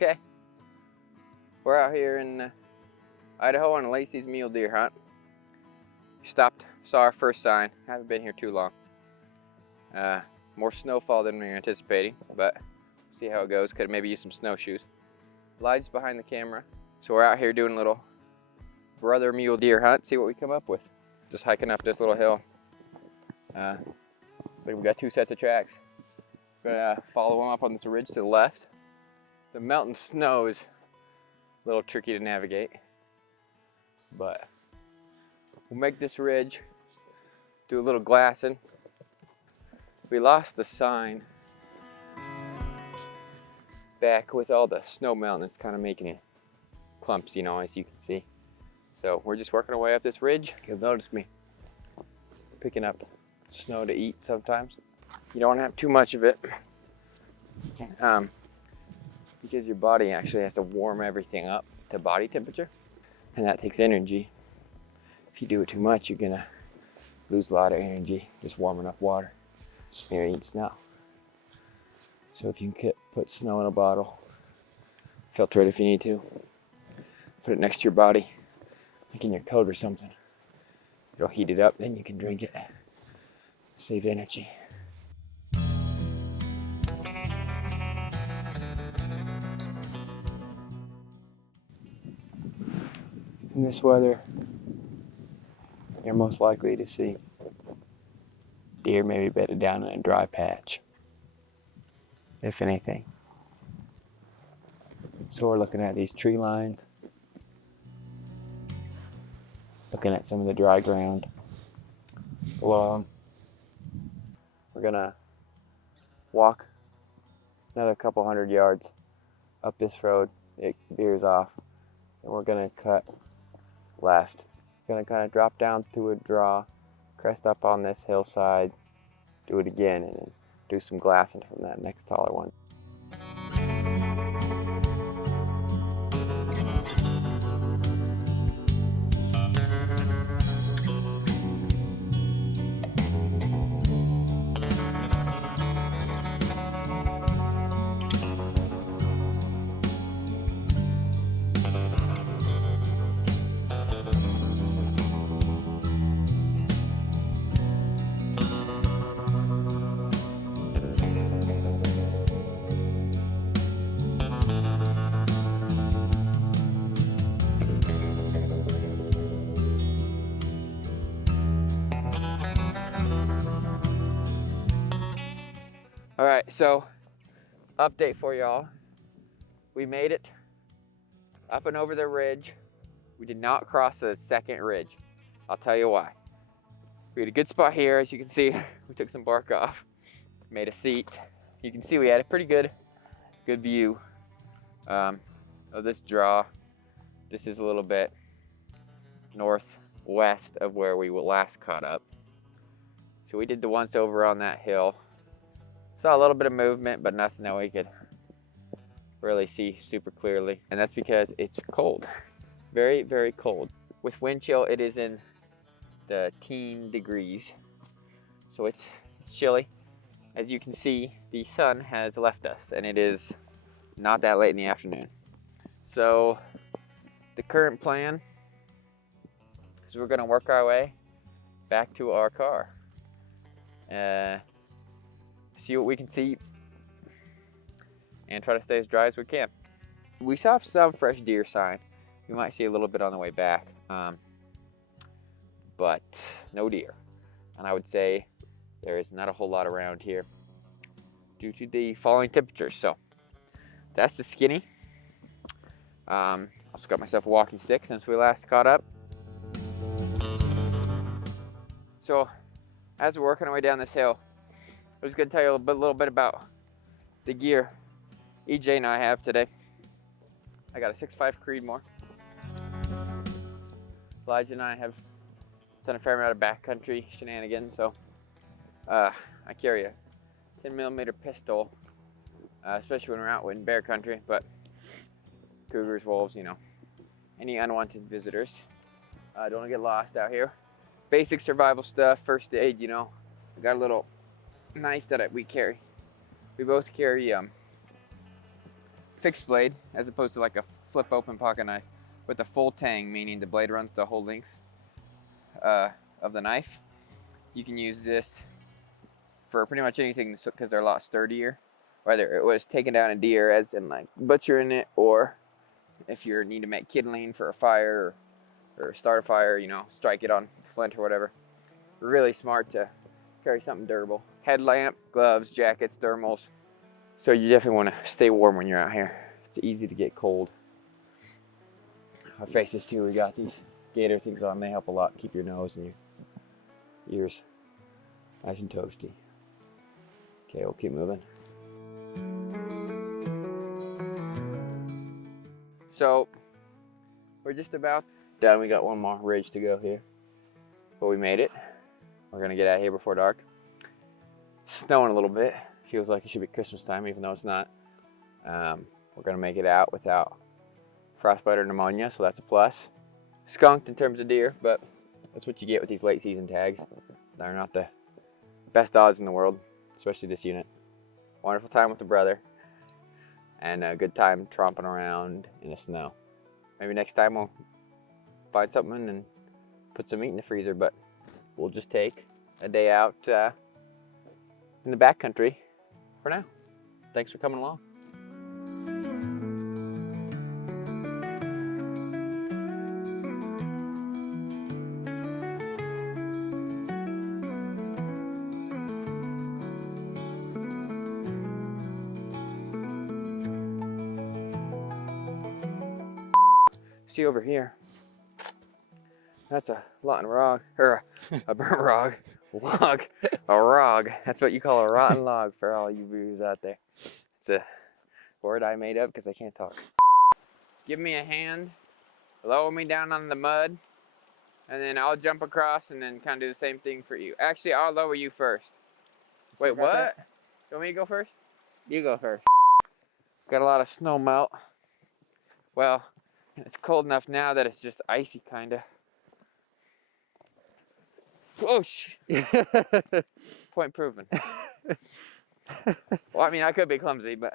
Okay, we're out here in Idaho on a Lacey's mule deer hunt. Stopped, saw our first sign. Haven't been here too long. More snowfall than we were anticipating, but we'll see how it goes. Could maybe use some snowshoes. Lights behind the camera. So we're out here doing a little brother mule deer hunt. See what we come up with. Just hiking up this little hill. So we got two sets of tracks. Gonna follow them up on this ridge to the left. The melting snow is a little tricky to navigate, but we'll make this ridge, do a little glassing. We lost the sign back with all the snow melting. It's kind of making it clumps, you know, as you can see. So we're just working our way up this ridge. You'll notice me picking up snow to eat sometimes. You don't have too much of it, because your body actually has to warm everything up to body temperature, and that takes energy. If you do it too much, you're gonna lose a lot of energy just warming up water. You're eating snow. So if you can put snow in a bottle, filter it if you need to, put it next to your body, like in your coat or something. It'll heat it up, then you can drink it. Save energy. In this weather, you're most likely to see deer maybe bedded down in a dry patch, if anything. So we're looking at these tree lines, looking at some of the dry ground below them. We're gonna walk another couple hundred yards up this road. It veers off, and we're gonna cut left. Gonna kind of drop down to a draw, crest up on this hillside, do it again, and then do some glassing from that next taller one. All right, so update for y'all. We made it up and over the ridge. We did not cross the second ridge. I'll tell you why. We had a good spot here. As you can see, we took some bark off, made a seat. You can see we had a pretty good view of this draw. This is a little bit northwest of where we last caught up. So we did the once over on that hill. Saw a little bit of movement, but nothing that we could really see super clearly. And that's because it's cold. Very, very cold. With wind chill, it is in the teen degrees. So it's chilly. As you can see, the sun has left us, and it is not that late in the afternoon. So the current plan is we're gonna work our way back to our car. See what we can see and try to stay as dry as we can. We saw some fresh deer sign. We might see a little bit on the way back, but no deer. And I would say there is not a whole lot around here due to the falling temperatures. So that's the skinny. Also got myself a walking stick since we last caught up. So as we're working our way down this hill, I was going to tell you a little bit about the gear EJ and I have today. I got a 6.5 Creedmoor. Elijah and I have done a fair amount of backcountry shenanigans, so I carry a 10mm pistol, especially when we're out in bear country, but cougars, wolves, you know, any unwanted visitors. Don't want to get lost out here. Basic survival stuff, first aid, you know. I got a little knife that we carry. We both carry fixed blade as opposed to like a flip open pocket knife with a full tang, meaning the blade runs the whole length of the knife. You can use this for pretty much anything because they're a lot sturdier. Whether it was taking down a deer as in like butchering it, or if you need to make kindling for a fire or start a fire, you know, strike it on flint or whatever. Really smart to carry something durable. Headlamp, gloves, jackets, thermals. So you definitely want to stay warm when you're out here. It's easy to get cold. Our faces too, we got these gator things on. They help a lot. Keep your nose and your ears nice and toasty. Okay, we'll keep moving. So we're just about done. We got one more ridge to go here, but we made it. We're gonna get out of here before dark. It's snowing a little bit. Feels like it should be Christmas time, even though it's not. We're gonna make it out without frostbite or pneumonia, so that's a plus. Skunked in terms of deer, but that's what you get with these late season tags. They're not the best odds in the world, especially this unit. Wonderful time with the brother, and a good time tromping around in the snow. Maybe next time we'll find something and put some meat in the freezer, but we'll just take a day out in the backcountry for now. Thanks for coming along. See over here, that's a rotten log, or a burnt log. A rog. That's what you call a rotten log for all you viewers out there. It's a word I made up because I can't talk. Give me a hand, lower me down on the mud, and then I'll jump across and then kind of do the same thing for you. Actually, I'll lower you first. Wait, what? You want me to go first? You go first. Got a lot of snow melt. Well, it's cold enough now that it's just icy, kind of. Whoosh! Point proven. Well, I mean, I could be clumsy, but